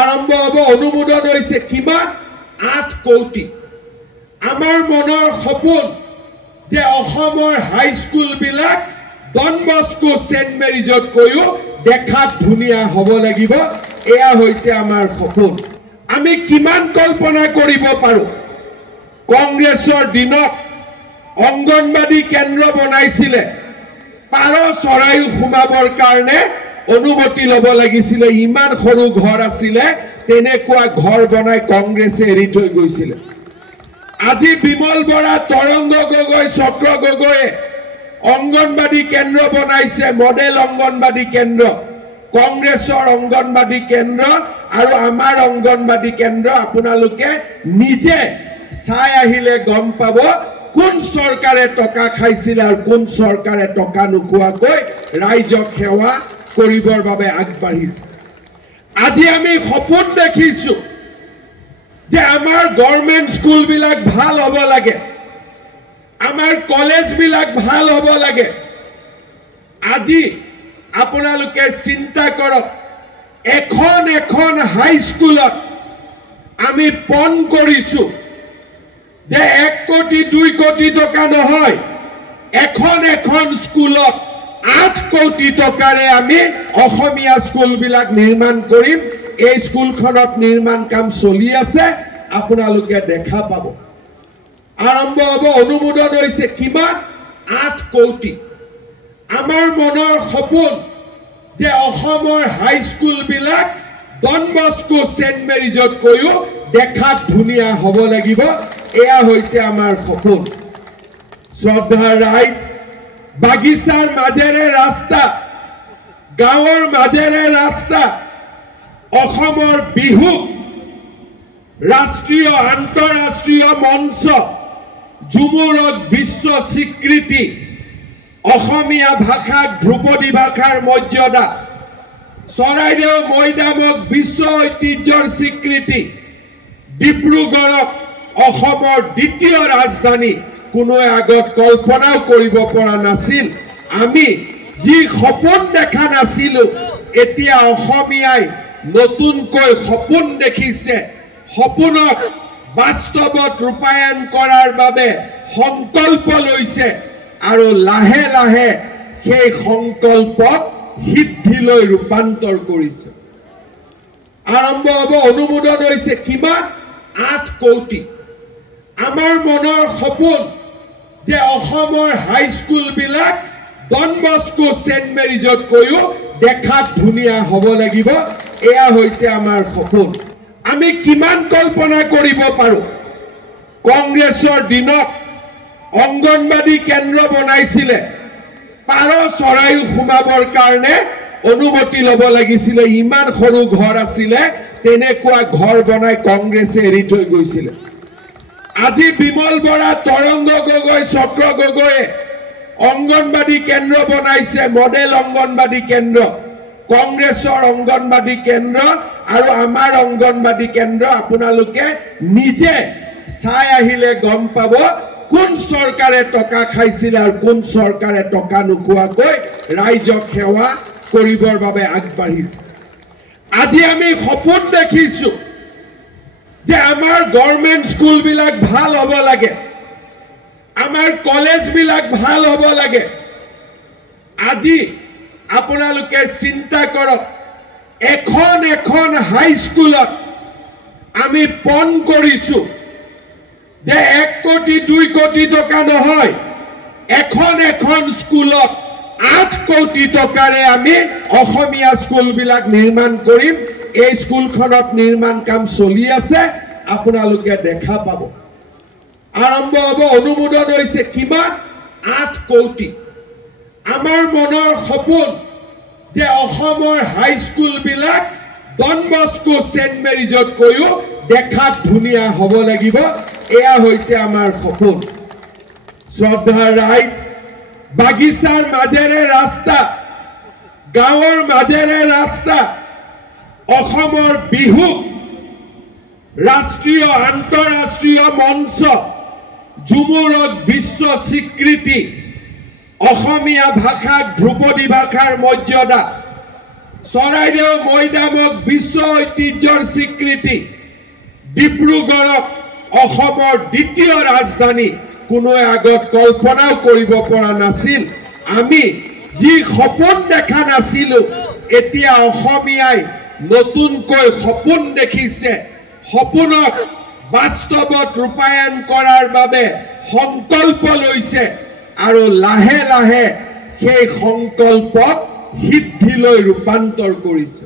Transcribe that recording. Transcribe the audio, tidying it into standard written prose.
আৰম্ভ হ'ব অনুমোদন হৈছে কিমান 8 কোটি আমাৰ মনৰ সপোন যে অসমৰ হাইস্কুল বিলাক ডন বস্কো সেন্ট মেৰিজত কৈও দেখাত ধুনিয়া হ'ব লাগিব এয়া হৈছে আমাৰ সপোন আমি কিমান কল্পনা কৰিব পাৰো কংগ্ৰেছৰ দিনত অঙ্গনবাদী কেন্দ্ৰ বনাইছিলে পাৰ চৰাইও সোমাবৰ কাৰণে অনুমতি ল'ব লাগিছিলে ইমান সৰু ঘৰ আছিলে তেনেকুৱা ঘৰ বনাই কংগ্ৰেছে এৰি থৈ গৈছিলে আজি বিমল বৰা তৰংগ গগৈ চক্ৰ গগৈয়ে অঙ্গনবাদী কেন্দ্ৰ বনাইছে মডেল অঙ্গনবাদী কেন্দ্ৰ কংগ্ৰেছৰ অঙ্গনবাদী কেন্দ্ৰ আৰু আমাৰ অঙ্গনবাদী কেন্দ্ৰ আপোনালোকে নিজে চাই আহিলে গম পাব কোন চৰকাৰে টকা খাইছিল আৰু কোন চৰকাৰে টকা নোখোৱাকৈ ৰাইজক সেৱা কৰিবৰ বাবে আগবাঢ়িছে আজি আমি সপোন দেখিছো যে আমাৰ গভৰ্ণমেণ্ট স্কুল বিলাক ভাল হ'ব লাগে আমাৰ কলেজ বিলাক ভাল হ'ব লাগে আজি আপোনালোকে চিন্তা কৰক এখন হাই স্কুলত আমি পণ কৰিছো যে 1 কোটি 2 কোটি টকা নহয় এখন স্কুলত 8 কোটি টকাৰে আমি অসমীয়া স্কুল বিলাক নিৰ্মাণ কৰিম এই স্কুলখনত নিৰ্মাণ কাম চলি আছে আপোনালোকে দেখা পাব আৰম্ভ হ'ব অনুমোদন হৈছে কিমান 8 কোটি আমাৰ মনৰ সপোন যে অসমৰ হাইস্কুল বিলাক ডন বস্কো সেন্ট মেৰিজত কৈও দেখাত ধুনিয়া হ'ব লাগিব এয়া হৈছে আমাৰ সপোন শ্ৰদ্ধা ৰাইজ বাগিচাৰ মাজেৰে ৰাস্তা গাঁৱৰ মাজেৰে ৰাস্তা অসমৰ বিহু ৰাষ্ট্ৰীয় আন্তঃৰাষ্ট্ৰীয় মঞ্চ ঝুমুৰত বিশ্ব স্বীকৃতি অসমীয়া ভাষাক ধ্ৰুপদী ভাষাৰ মৰ্যাদা চৰাইদেউ মৈদামক বিশ্ব ঐতিহ্যৰ স্বীকৃতি ডিব্ৰুগড়ক অসমৰ দ্বিতীয় ৰাজধানী কোনোৱে আগত কল্পনাও কৰিব পৰা নাছিল আমি যি সপোন দেখা নাছিলো এতিয়া অসমীয়াই নতুনকৈ সপোন দেখিছে সপোনক বাস্তৱত ৰূপায়ণ কৰাৰ বাবে সংকল্প লৈছে আৰু লাহে লাহে সেই সংকল্পক সিদ্ধিলৈ ৰূপান্তৰ কৰিছে আৰম্ভ হ'ব অনুমোদন হৈছে কিমান 8 কোটি আমাৰ মনৰ সপোন যে অসমৰ হাইস্কুল বিলাক ডন বস্কো সেন্ট মেৰিজত কৈও দেখাত ধুনিয়া হ'ব লাগিব এয়া হৈছে আমাৰ সপোন আমি কিমান কল্পনা কৰিব পাৰো কংগ্ৰেছৰ দিনত অঙ্গনবাদী কেন্দ্ৰ বনাইছিলে পাৰ চৰাইও সোমাবৰ কাৰণে অনুমতি ল'ব লাগিছিলে ইমান সৰু ঘৰ আছিলে তেনেকুৱা ঘৰ বনাই কংগ্ৰেছে এৰি থৈ গৈছিলে আজি বিমল বৰা তৰংগ গগৈ চক্ৰ গগৈয়ে অঙ্গনবাদী কেন্দ্ৰ বনাইছে মডেল অঙ্গনবাদী কেন্দ্ৰ কংগ্ৰেছৰ অঙ্গনবাদী কেন্দ্ৰ আৰু আমাৰ অঙ্গনবাদী কেন্দ্ৰ আপোনালোকে নিজে চাই আহিলে গম পাব কোন চৰকাৰে টকা খাইছিল আৰু কোন চৰকাৰে টকা নোখোৱাকৈ ৰাইজক সেৱা কৰিবৰ বাবে আগবাঢ়িছে আজি আমি সপোন দেখিছো যে আমাৰ গভৰ্ণমেণ্ট স্কুল বিলাক ভাল হ'ব লাগে আমাৰ কলেজ বিলাক ভাল হ'ব লাগে আজি আপোনালোকে চিন্তা কৰক এখন হাই স্কুলত আমি পণ কৰিছো যে 1 কোটি 2 কোটি টকা নহয় এখন স্কুলত 8 কোটি টকাৰে আমি অসমীয়া স্কুল বিলাক নিৰ্মাণ কৰিম এই স্কুলখনত নিৰ্মাণ কাম চলি আছে আপোনালোকে দেখা পাব আৰম্ভ হ'ব অনুমোদন হৈছে কিমান 8 কোটি আমাৰ মনৰ সপোন যে অসমৰ হাইস্কুল বিলাক ডন বস্কো সেন্ট মেৰিজত কৈও দেখাত ধুনিয়া হ'ব লাগিব এয়া হৈছে আমাৰ সপোন শ্ৰদ্ধা ৰাইজ বাগিচাৰ মাজেৰে ৰাস্তা গাঁৱৰ মাজেৰে ৰাস্তা অসমৰ বিহু ৰাষ্ট্ৰীয় আন্তঃৰাষ্ট্ৰীয় মঞ্চ ঝুমুৰত বিশ্ব স্বীকৃতি অসমীয়া ভাষাক ধ্ৰুপদী ভাষাৰ মৰ্যাদা চৰাইদেউ মৈদামক বিশ্ব ঐতিহ্যৰ স্বীকৃতি, ডিব্ৰুগড়ক অসমৰ দ্বিতীয় ৰাজধানী কোনোৱে আগত কল্পনাও কৰিব পৰা নাছিল। আমি যি সপোন দেখা নাছিলো, এতিয়া অসমীয়াই নতুনকৈ সপোন দেখিছে। সপোনক বাস্তৱত ৰূপায়ণ কৰাৰ বাবে সংকল্প লৈছে আৰু লাহে লাহে সেই সংকল্পক সিদ্ধিলৈ ৰূপান্তৰ কৰিছে।